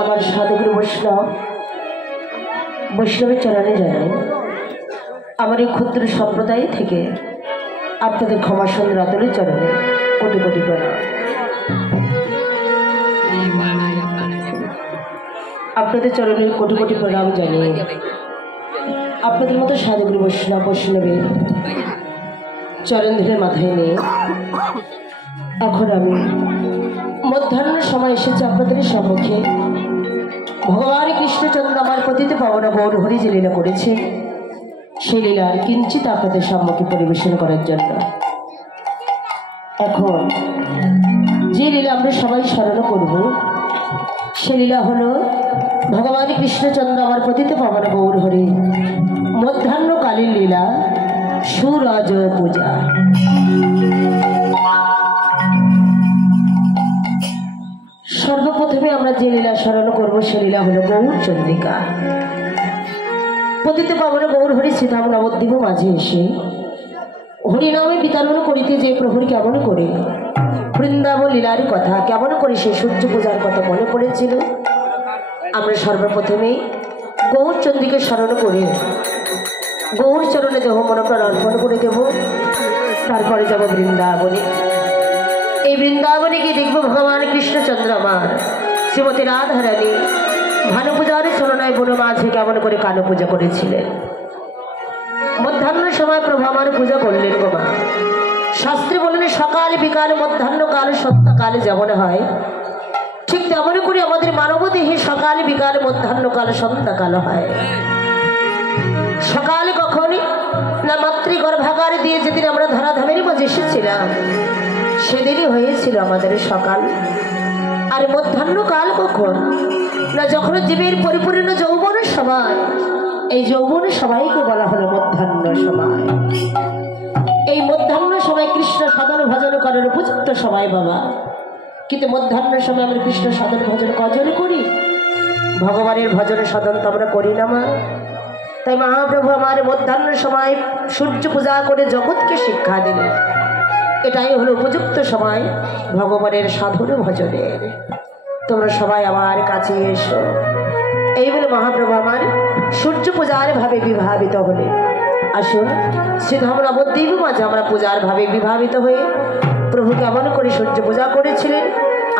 আমার সাধুগুরু বৈষ্ণবের চরণে জানাই আমার এই ক্ষুদ্র সম্প্রদায় থেকে আপনাদের ক্ষমা সুন্দর আতলের চরণে কোটি কোটি প্রণাম। আপনাদের চরণের কোটি কোটি প্রণাম জানিয়ে আপনাদের মতো সাধুগুরু বৈষ্ণবের চরণ ধরে মাথায় নিয়ে এখন আমি মধ্যাহ্নের সময় এসেছে আপনাদের সম্মুখে ভগবান কৃষ্ণচন্দ্র আমার পতিত পাবন গৌর হরি যে লীলা করেছে সেই লীলার কিঞ্চিত আপনাদের সম্মুখে পরিবেশন করার জন্য। এখন যে লীলা আমরা সবাই স্মরণ করব সে লীলা হলো ভগবান কৃষ্ণচন্দ্র আমার পতিত পাবন গৌর হরি মধ্যাহ্নকালীন লীলা সুরজ পূজা। সর্বপ্রথমে আমরা যে লীলা স্মরণ করবো সে লীলা হলো গৌর চন্দ্রিকা। পতিত পাবন গৌর হরি শ্রীধাম নবদ্বীপ মাঝে এসে হরিনামে বিতাড়ন করিতে যে প্রভুর কেমন করে বৃন্দাবন লীলার কথা কেমন করে সেই সূর্য পূজার কথা মনে পড়েছিল। আমরা সর্বপ্রথমে গৌর চন্দ্রিকে স্মরণ করে গৌর চরণে দেহ মনপ্রাণ অর্পণ করে দেব। তারপরে যাব বৃন্দাবনে। এই বৃন্দাবনে গিয়ে দেখবো ভগবান কৃষ্ণচন্দ্র আমার শ্রীমতী রাধারানী ভানু পূজার চরণায় বন মাঝে কেমন করে কালো পূজা করেছিলেন। মধ্যাহ্ন সময় প্রভু আমার পূজা করলেন গো মা। শাস্ত্রে বললেন সকাল বিকাল মধ্যাহ্নকাল সন্ধ্যাকালে যেমন হয় ঠিক তেমন করে আমাদের মানব দেহে সকাল বিকাল মধ্যাহ্নকাল সন্ধ্যাকাল হয়। সকালে কখনই না মাতৃগর্ভাগার দিয়ে যেদিন আমরা ধরাধামের মাঝে এসেছিলাম সেদিনই হয়েছিল আমাদের সকাল। আর মধ্যাহ্নকাল কখন না যখন জীবের পরিপূর্ণ যৌবনের সময়। এই যৌবনের সবাইকে বলা হলো মধ্যাহ্ন সময়। এই মধ্যাহ্ন সময় কৃষ্ণ সাধন ভজন করার উপযুক্ত সময় বাবা। কিন্তু মধ্যাহ্ন সময় আমরা কৃষ্ণ সাধন ভজন কজন করি? ভগবানের ভজনের সাধন তো আমরা করি না মা। তাই মহাপ্রভু আমার মধ্যাহ্ন সময় সূর্য পূজা করে জগৎকে শিক্ষা দিলেন এটাই হলো উপযুক্ত সময় ভগবানের সাধন ভজনের। তোমরা সবাই আমার কাছে এসো। এই বলে মহাপ্রভু আমার সূর্য পূজার ভাবে বিভাবিত হলে আসুন শ্রীধাম নবদ্বীপ মাঝে আমরা পূজার ভাবে বিভাবিত হয়ে প্রভু কেমন করে সূর্য পূজা করেছিলেন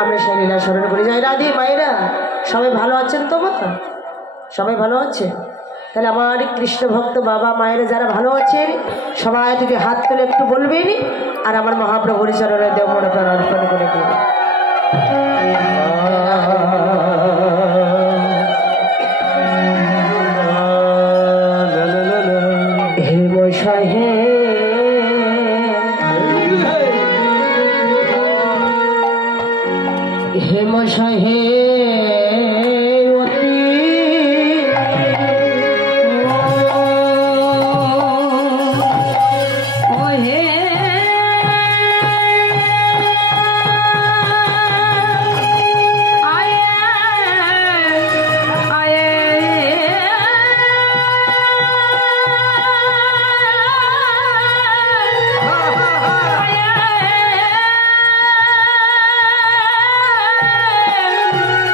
আমরা সেই লীলা স্মরণ করে যাই। রাধে মায়েরা সবাই ভালো আছেন তো মা? সবাই ভালো আছে? তাহলে আমার কৃষ্ণ ভক্ত বাবা মায়েরা যারা ভালো আছেন সবাই যদি হাত তুলে একটু বলবেন আর আমার মহাপ্রভুর চরণে দেব মনে প্রাণ অর্পণ করে দিন। হে মশাই হে মশাই হে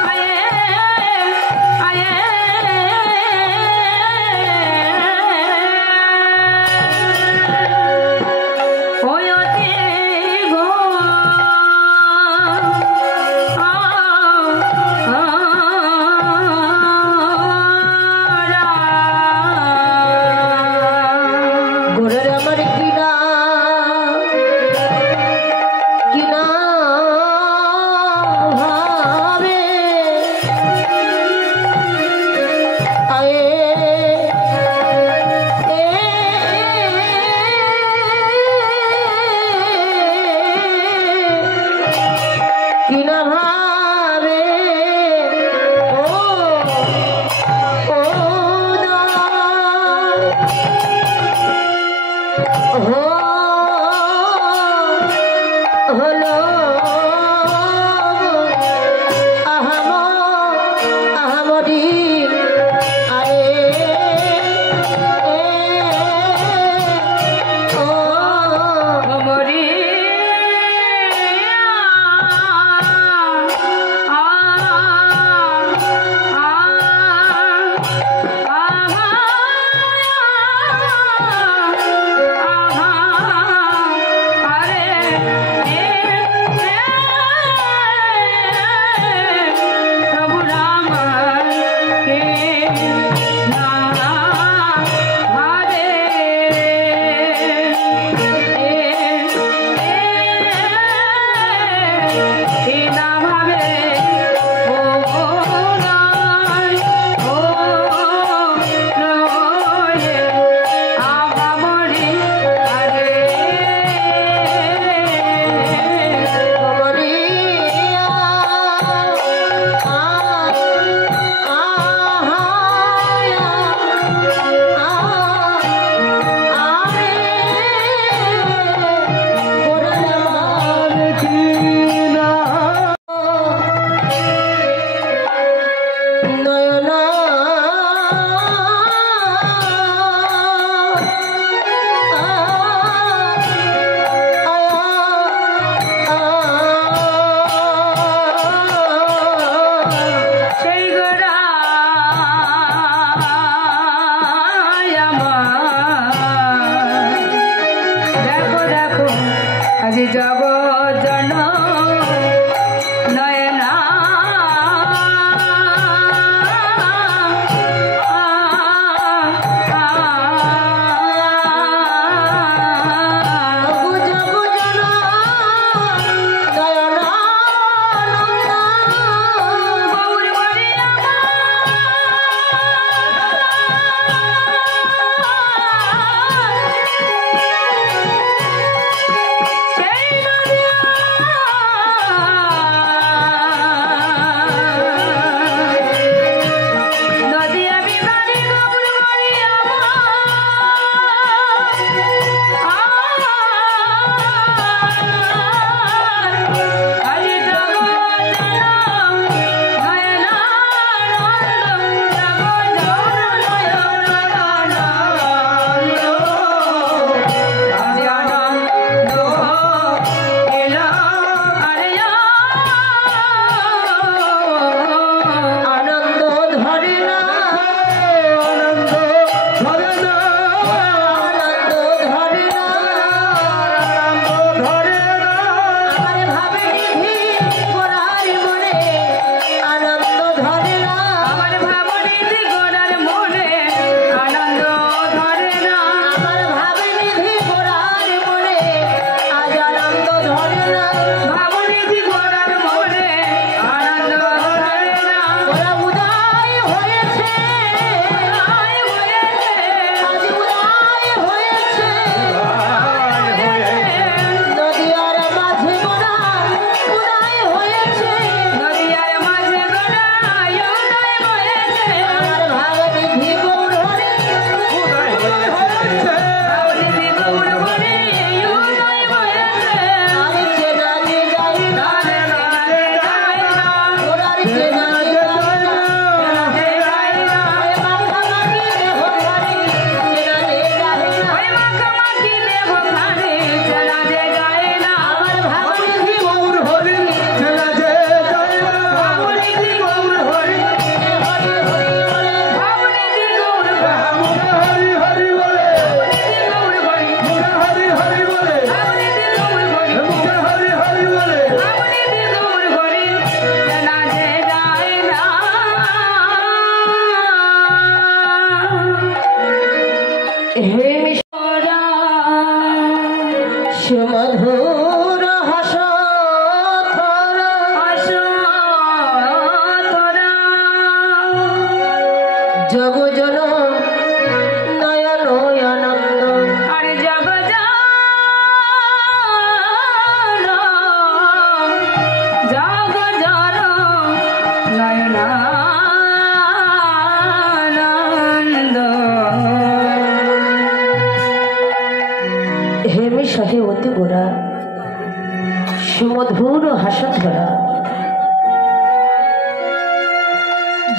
I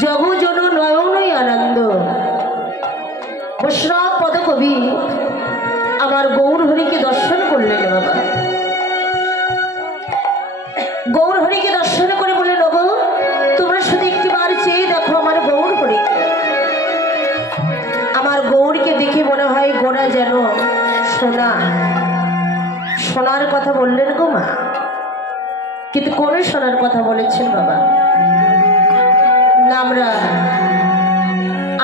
জগু জন নয়নই আনন্দ। বৈষ্ণব পদকবি আমার গৌর হরিকে দর্শন করলেন বাবা। গৌর হরিকে দর্শন করে বললেন, ওগো তোমরা শুধু একটিবার চেয়ে দেখো আমার গৌর হরিকে। আমার গৌরকে দেখে মনে হয় গোড়া যেন সোনা। সোনার কথা বললেন গো মা, কিন্তু কোন সোনার কথা বলেছেন বাবা? না,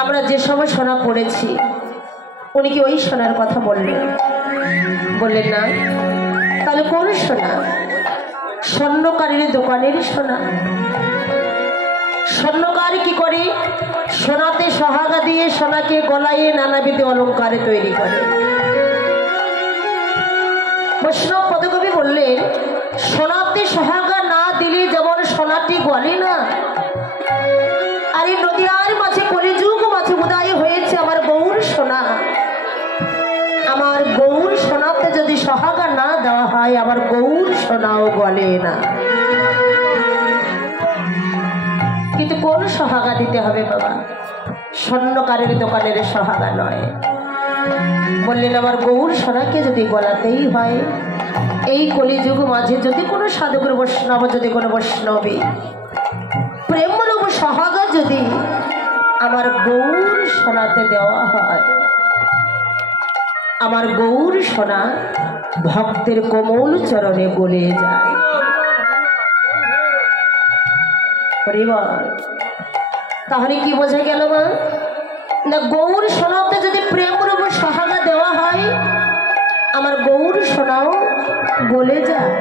আমরা যে সময় সোনা পড়েছি উনি কি ওই সোনার কথা বললেন? বললেন না। তাহলে কোন সোনা? স্বর্ণকারীর দোকানের সোনা। স্বর্ণকার কি করে? সোনাতে সহাগা দিয়ে সোনাকে গলায় নানাবিধ অলঙ্কারে তৈরি করে। বৈষ্ণব পদকবি বললেন, সোনাতে সহাগা না দিলে যেমন সোনাটি গলে না, আর এই নদিয়ার মাঝে কলিযুগ মাঝে উদয় হয়েছে আমার গৌর সোনা। আমার গৌর সোনাতে যদি সহাগা না দেওয়া হয় আমার গৌর সোনাও গলে না। কিন্তু কোন সহাগা দিতে হবে বাবা? স্বর্ণকারের দোকানের সহাগা নয়। বললেন, আমার গৌর সোনাকে যদি গলাতেই হয়, এই কলিযুগ মাঝে যদি কোনো সাধকের বৈষ্ণব, যদি কোনো বৈষ্ণবী প্রেমরূপ সহাগা যদি আমার গৌর সোনাতে দেওয়া হয়, আমার গৌর সোনা ভক্তের কোমল চরণে গলে যায়। তাহলে কি বোঝা গেল মা? না, গৌর সোনাতে যদি প্রেমরূপ সহাগা দেওয়া হয় আমার গৌর সোনাও গলে যায়।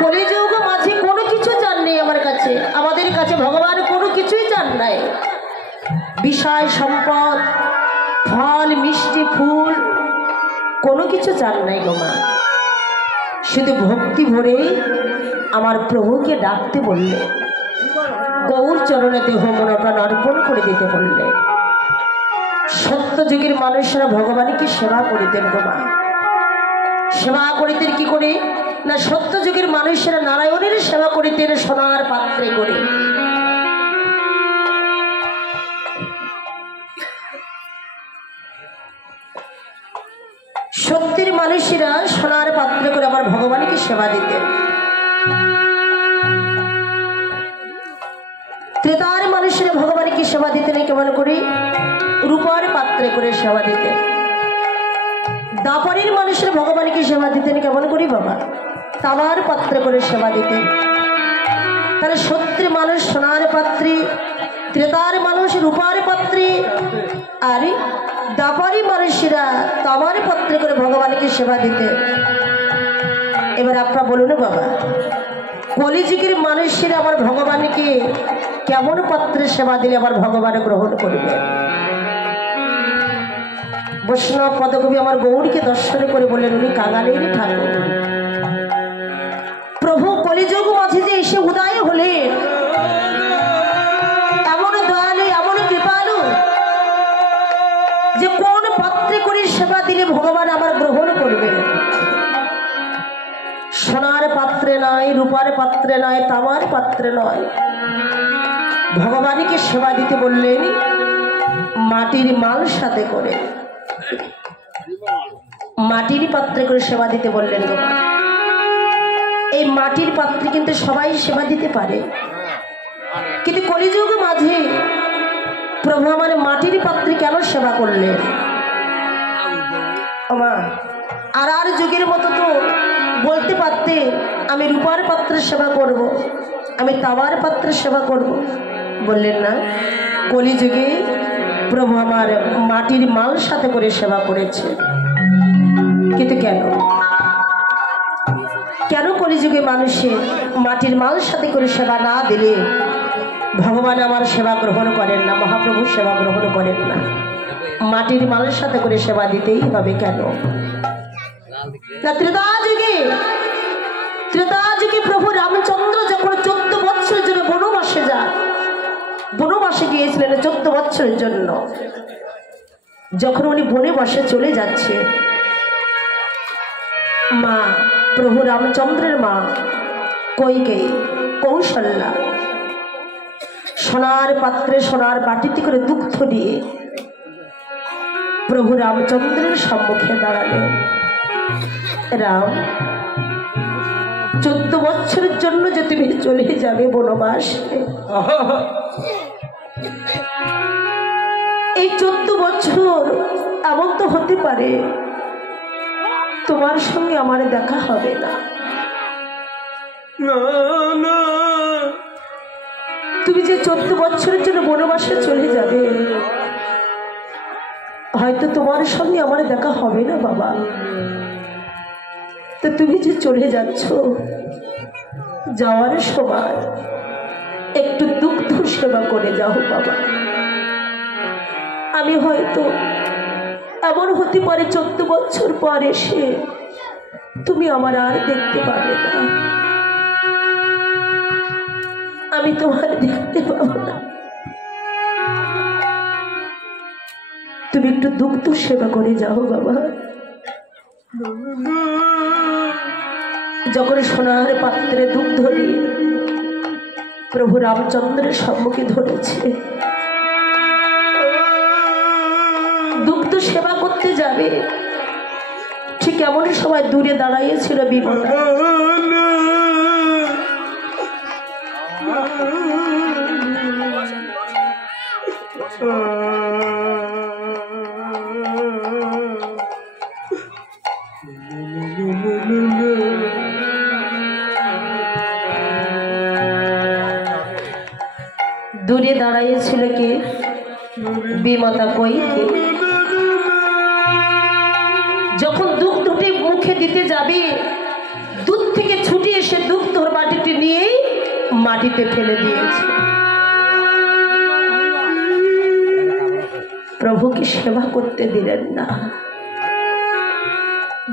কলিযুগ মাঝে কোনো কিছু চান নেই আমার কাছে, আমাদের কাছে ভগবান কোনো কিছুই চান নাই। বিষয় সম্পদ, ফল, মিষ্টি, ফুল কোনো কিছু চান নাই গো মা। শুধু ভক্তি ভরে আমার প্রভুকে ডাকতে বললে, গৌর চরণে দেহ মন প্রাণ অর্পণ করে দিতে বললে। সত্য যুগের মানুষেরা ভগবানকে সেবা করিতেন গো মা। সেবা করিতেন কি করে? না, সত্য যুগের মানুষেরা নারায়ণের সেবা করিতেন সোনার পাত্রে করে। সত্যের মানুষেরা সোনার পাত্রে করে আবার ভগবানকে সেবা দিতেন। ত্রেতার মানুষেরা ভগবানকে সেবা দিতেন কেমন করে? রূপার পাত্রে করে সেবা দিতেন। দাপরের মানুষেরা ভগবানকে সেবা দিতেন কেমন করে বাবা? তামার পাত্রে করে সেবা দিতেন। তাহলে সত্যের মানুষ সোনার পাত্রে, ত্রেতার মানুষ রূপার পাত্রে, আর দাপরি মানুষেরা তামার পাত্রে করে ভগবানকে সেবা দিতেন। এবার আপনারা বলুন বাবা, কলিযুগের মানুষেরা আবার ভগবানকে কেমন পাত্রে সেবা দিলে আবার ভগবান গ্রহণ করবে? বৈষ্ণব পদকবি আমার গৌরীকে দর্শন করে বললেন, উনি কাঙালের ঠাকুর। প্রভু কলিযুগ মাঝে যে এসে উদয় হলেন, এমন দয়ালু, এমন কৃপালু যে কোন পাত্রে করে সেবা দিলে ভগবান আমার গ্রহণ করবে। সোনার পাত্রে নয়, রূপার পাত্রে নয়, তামার পাত্রে নয়, ভগবানকে সেবা দিতে বললেন মাটির মাল সাথে করে, মাটির পাত্রে করে সেবা দিতে বললেন গো মা। এই মাটির পাত্রে কিন্তু সবাই সেবা দিতে পারে, কিন্তু কলিযুগ মাঝে প্রভু আমার মাটির পাত্রে কেন সেবা করলেন? মা আর যুগের মতো তো বলতে পারতে আমি রূপার পাত্রের সেবা করব, আমি তাওয়ার পাত্রের সেবা করব। বললেন না, কলিযুগে প্রভু আমার মাটির মাল সাথে করে সেবা করেছে। কিন্তু কেন কেন কলিযুগে মানুষের মাটির মাল সাথে করে সেবা না দিলে ভগবান আমার সেবা গ্রহণ করেন না, মহাপ্রভু সেবা গ্রহণ করেন না? মাটির মালের সাথে করে সেবা দিতেই হবে কেন? ত্রেতা যুগে প্রভু রামচন্দ্র যখন 14 বৎসরের জন্য বনবাসে যান, বনবাসে গিয়েছিলেন 14 বৎসরের জন্য। যখন উনি বনবাসে চলে যাচ্ছে, মা প্রভু রামচন্দ্রের মা কৌশল্যা সোনার পাত্রে সোনার বাটিতে করে দুগ্ধ দিয়ে প্রভু রামচন্দ্রের সম্মুখে দাঁড়ালেন। রাম, 14 বছরের জন্য যে তুমি চলে যাবে বনবাসে, এই 14 বছর এমন তো হতে পারে তোমার সঙ্গে আমার দেখা হবে না। তুমি যে 14 বছরের জন্য বনবাসে চলে যাবে, হয়তো তোমার সঙ্গে আমার দেখা হবে না বাবা। তো তুমি যে চলে যাচ্ছ, যাওয়ার সময় একটু দুগ্ধ সেবা করে যাও বাবা। আমি হয়তো এমন হতে পারে 14 বছর পর এসে তুমি আমার আর দেখতে পাবে না, আমি তোমার দেখতে পাবো না। তুমি একটু দুগ্ধ সেবা করে যাও বাবা। যখন সোনার পাত্রে দুগ্ধ নিয়ে প্রভু রামচন্দ্রের সম্মুখে ধরেছে, দুগ্ধ সেবা করতে যাবে, ঠিক এমন সময় দূরে দাঁড়াইয়েছিল বিমলা। দূরে দাঁড়াইয়েছিল কে? বিমতা কইকে। যখন দুগ্ধটি মুখে দিতে যাবে, দুধ থেকে ছুটে এসে দুগ্ধর বাটিটি নিয়ে মাটিতে ফেলে দিয়েছে। প্রভুকে সেবা করতে দিলেন না।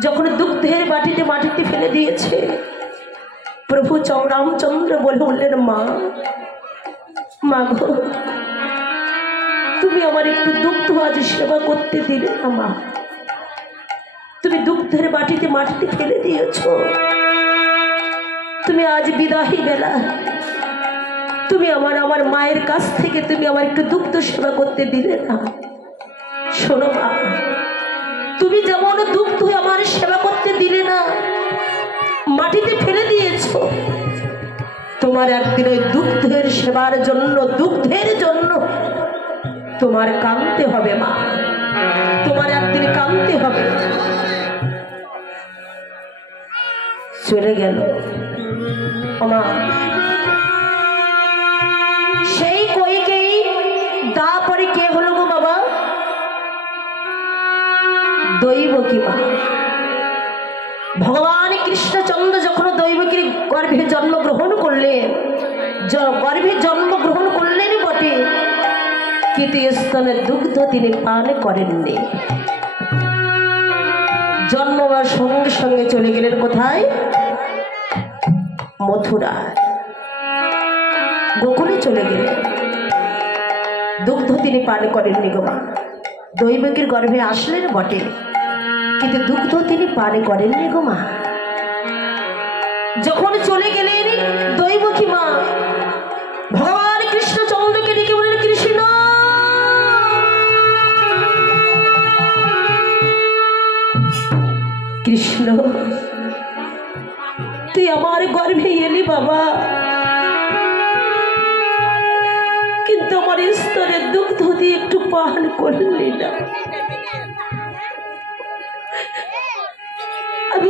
যখন দুগ্ধের বাটিতে মাটিতে ফেলে দিয়েছে, প্রভু রামচন্দ্র বলে উঠলেন, মা, মা গো, তুমি আমার একটু দুগ্ধ আজ সেবা করতে দিলে না মা। তুমি দুগ্ধের বাটিতে মাটিতে ফেলে দিয়েছ। তুমি আজ বিদায়ী বেলা, তুমি আমার মায়ের কাছ থেকে তুমি আমার একটু দুগ্ধ সেবা করতে দিলে না। শোনো মা, তুমি যেমন দুগ্ধ আমার সেবা করতে দিলে না, মাটিতে ফেলে দিয়েছ, তোমার একদিন ওই দুগ্ধের সেবার জন্য, দুগ্ধের জন্য তোমার কাঁদতে হবে মা, তোমার একদিন কাঁদতে হবে। চলে গেল মা। সেই কইকেই দা পরে কে হলো গো বাবা? দৈবকী মা। ভগবান কৃষ্ণচন্দ্র যখন দৈবকীর গর্ভে জন্মগ্রহণ করলেন, গর্ভে জন্মগ্রহণ করলেন বটে, কিন্তু স্তনের দুগ্ধ তিনি পান করেননি। জন্ম হওয়ার সঙ্গে সঙ্গে চলে গেলেন কোথায়? মথুরা, গোকুলে চলে গেলেন। দুগ্ধ তিনি পান করেননি গো মা। দৈবকীর গর্ভে আসলেন বটে, কিন্তু দুগ্ধ তিনি পান করেননি গো মা। যখন চলে গেলেন দৈবকী মা, ভগবান কৃষ্ণচন্দ্রকে ডেকে বললেন, কৃষ্ণ, কৃষ্ণ, তুই আমার গর্ভে এলি বাবা, কিন্তু আমার স্তনের দুগ্ধ দিয়ে একটু পান করলি না। আমি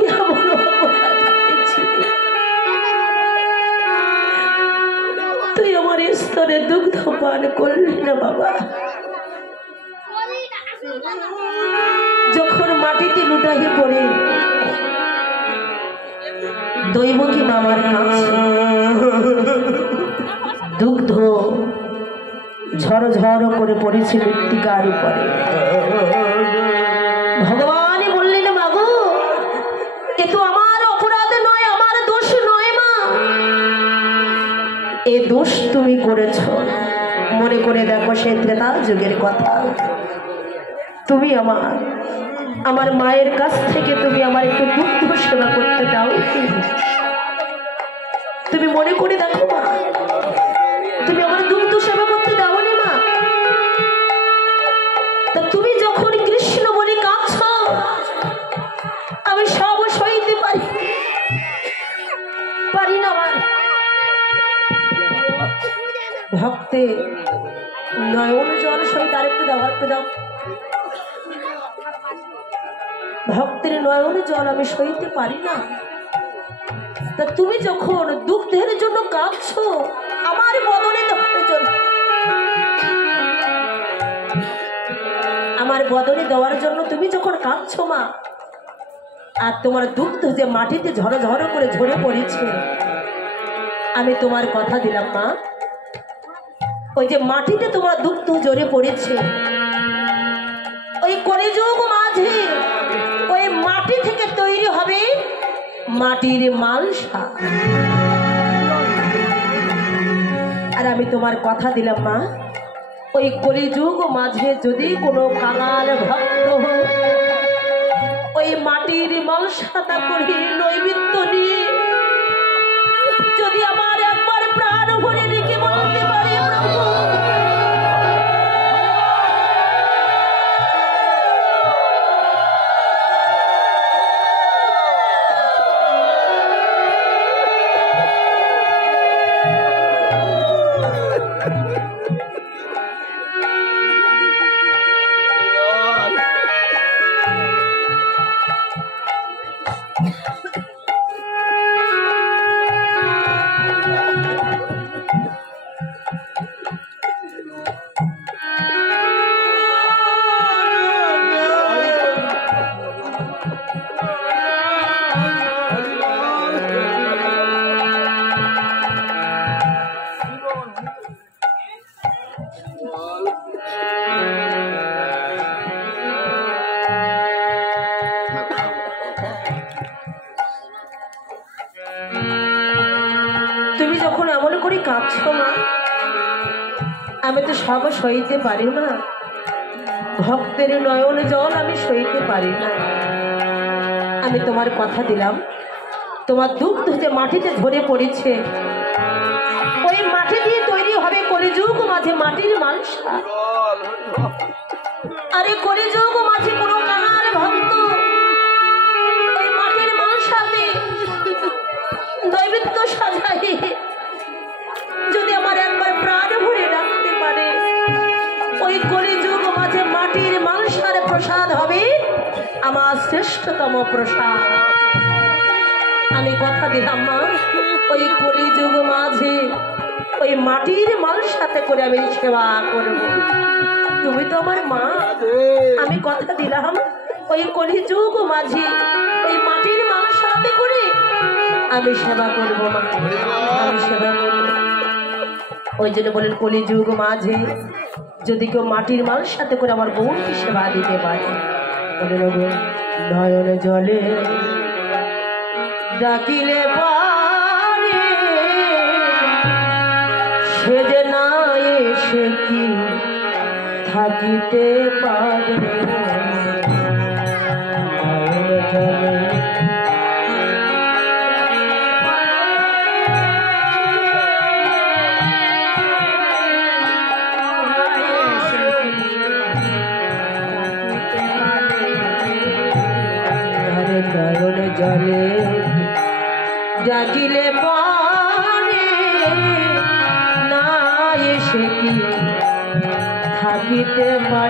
তুই আমার স্তনে দুগ্ধ পান করলি না বাবা। যখন মাটিতে লুটাই পড়ে দৈবকী মামার কাছে দুগ্ধ ঝড় ঝড় করে পড়েছে মৃত্তিকার উপরে। ভগবান বললেন, মাগো, এ তো আমার অপরাধ নয়, আমার দোষ নয় মা, এ দোষ তুমি করেছ। মনে করে দেখো সে ত্রেতা যুগের কথা। তুমি আমার মায়ের কাছ থেকে তুমি আমার একটু দুগ্ধ সেবা করতে দাও। তুমি মনে করে দেখো মা, তুমি আমার দুগ্ধ সেবা ভক্তে নয়ন জল সহিত আরেকটু দাও, আরেকটু দাও। ভক্তের নয়ন জল আমি সইতে পারি না। তা তুমি যখন দুঃখের জন্য কাঁদছো আমার বদনে দেওয়ার জন্য, আমার বদনে দেওয়ার জন্য তুমি যখন কাঁদছো মা, আর তোমার দুঃখ যে মাটিতে ঝড়ো ঝড়ো করে ঝরে পড়েছে, আমি তোমার কথা দিলাম মা, ওই যে মাটিতে তোমার দুঃখ ঝরে পড়েছে, ওই কলিযুগ মাঝে ওই মাটি থেকে তৈরি হবে মাটির মালসা। আর আমি তোমার কথা দিলাম মা, ওই কলিযুগ মাঝে যদি কোনো কাঙাল ভক্ত ওই মাটির মালসাটা করে নৈবেদ্য নিয়ে যদি আমার একবার প্রাণ ভরে রেখে বলতে পারে প্রভু তুমি যখন এমন করে কাঁদছো মা, আমি তো সব সইতে পারি না। ভক্তের নয়ন জল আমি সইতে পারি না। আমি তোমার কথা দিলাম, তোমার দুঃখ যে মাটিতে ধরে পড়েছে, ওই মাটি দিয়ে তৈরি হবে কলিযুগ মাঝে মাটির মালসা। আরে কলিযুগ মাঝে কোনো কাঙাল ভক্ত ওই মাটির মালসাতে নৈবেদ্য সাজাই যদি আমার একবার প্রাণ ভরে রাখতে পারে, ওই কলিযুগ মাঝে মাটির মালসার প্রসাদ হবে আমার শ্রেষ্ঠতম প্রসাদ। আমি কথা দিলাম মা, ওই কলিযুগ মাঝে ওই মাটির মালসাতে করে আমি সেবা করব। তুমি তো আমার মা, আমি কথা দিলাম ওই কলিযুগ মাঝে ওই মাটির মালসাতে করে আমি সেবা করব মা, আমি সেবা করব। ওই জন্য বলেন কলিযুগ মাঝে যদি কেউ মাটির মালসাতে করে আমার বউকে সেবা দিতে পারে, বলে নয়ন জলে ডাকিলে পারে সে যে না এসে কি থাকিতে পারে। নয়ন জলে ডাকিলে পারে না এসে কি থাকিতে পারে।